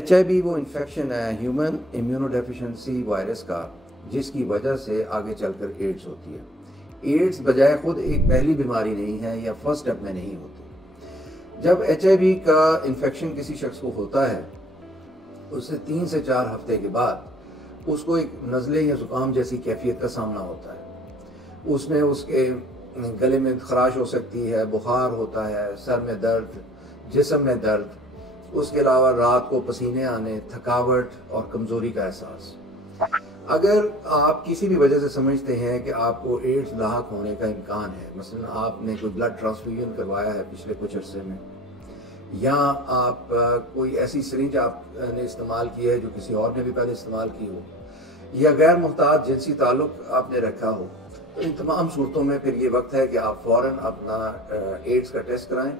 HIV वो infection है human immunodeficiency virus का, जिसकी वजह से आगे चलकर एड्स होती है। एड्स बजाय खुद एक पहली बीमारी नहीं है या फर्स्ट स्टेप में नहीं होती। जब HIV का इन्फेक्शन किसी शख्स को होता है, उससे 3 से 4 हफ्ते के बाद उसको एक नज़ले या ज़ुकाम जैसी कैफियत का सामना होता है। उसमें उसके गले में खराश हो सकती है, बुखार होता है, सर में दर्द, जिस्म में दर्द, उसके अलावा रात को पसीने आने, थकावट और कमज़ोरी का एहसास। अगर आप किसी भी वजह से समझते हैं कि आपको एड्स लाहक होने का इम्कान है, मसलन आपने कोई ब्लड ट्रांसफ्यूजन करवाया है पिछले कुछ अरसे में, या आप कोई ऐसी सिरिंज आपने इस्तेमाल की है जो किसी और ने भी पहले इस्तेमाल की हो, या गैर मुहताज जिनसी ताल्लुक आपने रखा हो, तो इन तमाम सूरतों में फिर ये वक्त है कि आप फ़ौरन अपना एड्स का टेस्ट कराएं